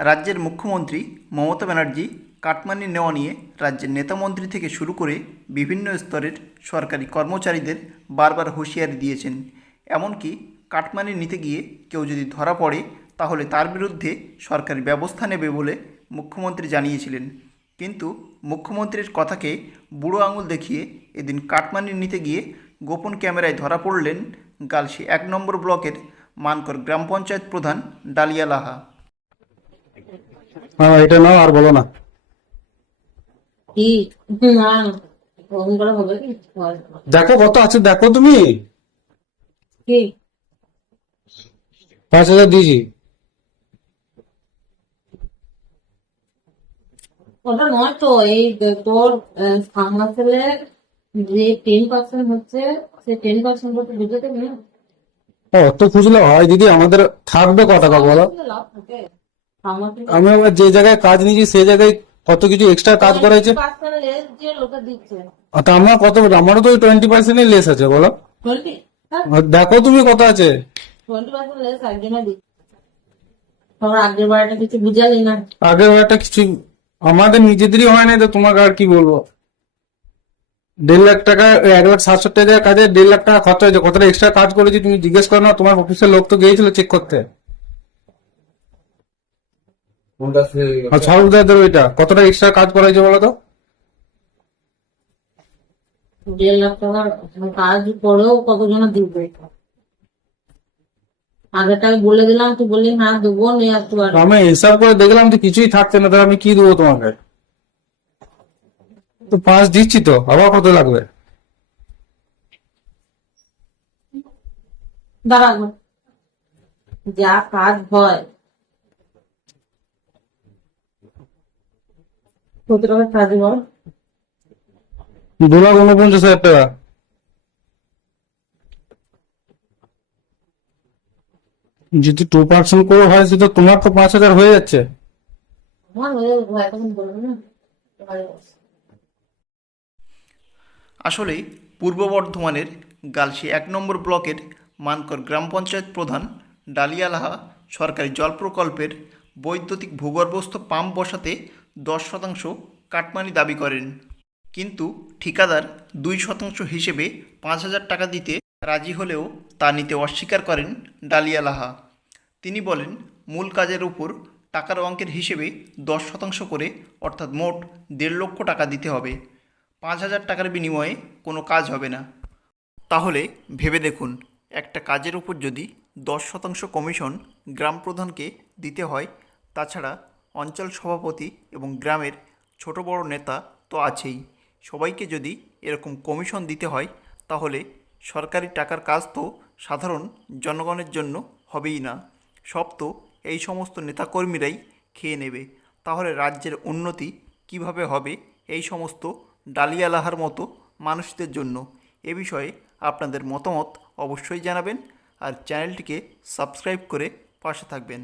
রাজ্যের মুখ্যমন্ত্রী মমতা ব্যানার্জি কাটমানি নেওয়া নিয়ে রাজ্যের নেতামন্ত্রী থেকে শুরু করে বিভিন্ন স্তরের সরকারি কর্মচারীদের বারবার হুঁশিয়ারি দিয়েছেন। এমনকি কাটমানি নিতে গিয়ে কেউ যদি ধরা পড়ে তাহলে তার বিরুদ্ধে সরকারি ব্যবস্থা নেবে বলে মুখ্যমন্ত্রী জানিয়েছিলেন। কিন্তু মুখ্যমন্ত্রীর কথাকে বুড়ো আঙুল দেখিয়ে এদিন কাটমানি নিতে গিয়ে গোপন ক্যামেরায় ধরা পড়লেন গালসি 1 নম্বর ব্লকের মানকর গ্রাম পঞ্চায়েত প্রধান ডালিয়া লাহা। হ্যাঁ, এটা নাও আর বলো না। কি? না, ওরকম করে হবে কি? হয়। দেখো কত আছে, দেখো তুমি। কি? 5,000 দিয়েছি। ওটা নয় তো, এই তোর সামনা ছেলের যে 10% হচ্ছে, সে 10% করতে বুঝতে না। ও তো খুঁজলে হয় দিদি, আমাদের থাকবে ক টাকা বলো। লাভ থাকে আমাকে। আমি আবার যে জায়গায় কাজ নিয়েছি সেই জায়গায় কত কিছু এক্সট্রা কাজ করেছে। 20% যে লোকে দিচ্ছে। তা আমার কত, আমারও তো 20% লেস আছে বলো। 20? হ্যাঁ, আর দেখো তুমি কত আছে। 20% লেস একজনে দিচ্ছে। তোমার আগের বারটা কিছু বুঝালি না। আগের একটা কিছু আমাদের নিজেদেরই হয় না, তো তোমাকে আর কি বলবো। 1.5 লাখ টাকা, 1,60,000 কাজে 1.5 লাখ টাকা খরচা হয়েছে। কতটা এক্সট্রা কাজ করেছি তুমি জিজ্ঞেস করো না, তোমার অফিসের লোক তো গিয়েছিল চেক করতে। আর সরকারদের ওইটা কতটা এক্সট্রা কাজ করা হয়েছে বলো তো। 1.5 লাখ টাকার কাজ করেও কতজনে দিবে? আগেরটাকে বলে দিলাম, তুই বললি হ্যাঁ দেবো, নিয়ে আসতে পারবো। আমি হিসাব করে দেখলাম তো কিছুই থাকছে না, তাহলে আমি কি দেবো তোমাকে। তো 5 দিচ্ছি তো, আবার কত লাগবে। দাঁড়াবো, যা কাজ হয় কত টাকা কাজ বল? 2,49,000 টাকা। যদি 2% করে হয় সেটা তোমার তো 5,000 হয়ে যাচ্ছে। আমার হয়ে যাবে, এখন বলবো না। আসলে পূর্ব বর্ধমানের গালসি 1 নম্বর ব্লকের মানকর গ্রাম পঞ্চায়েত প্রধান ডালিয়া লাহা সরকারি জল প্রকল্পের বৈদ্যুতিক ভূগর্ভস্থ পাম্প বসাতে 10% কাটমানি দাবি করেন। কিন্তু ঠিকাদার 2% হিসেবে 5,000 টাকা দিতে রাজি হলেও তা নিতে অস্বীকার করেন ডালিয়া লাহা। তিনি বলেন, মূল কাজের উপর টাকার অঙ্কের হিসেবে 10% করে অর্থাৎ মোট 1.5 লক্ষ টাকা দিতে হবে। 5,000 টাকার বিনিময়ে কোনো কাজ হবে না। তাহলে ভেবে দেখুন, একটা কাজের উপর যদি 10% কমিশন গ্রাম প্রধানকে দিতে হয়, তাছাড়া অঞ্চল সভাপতি এবং গ্রামের ছোট বড় নেতা তো আছেই, সবাইকে যদি এরকম কমিশন দিতে হয় তাহলে সরকারি টাকার কাজ তো সাধারণ জনগণের জন্য হবেই না, সব তো এই সমস্ত নেতাকর্মীরাই খেয়ে নেবে। তাহলে রাজ্যের উন্নতি কিভাবে হবে এই সমস্ত ডালিয়া লাহার মতো মানুষদের জন্য? এ বিষয়ে আপনাদের মতামত অবশ্যই জানাবেন আর চ্যানেলটিকে সাবস্ক্রাইব করে পাশে থাকবেন।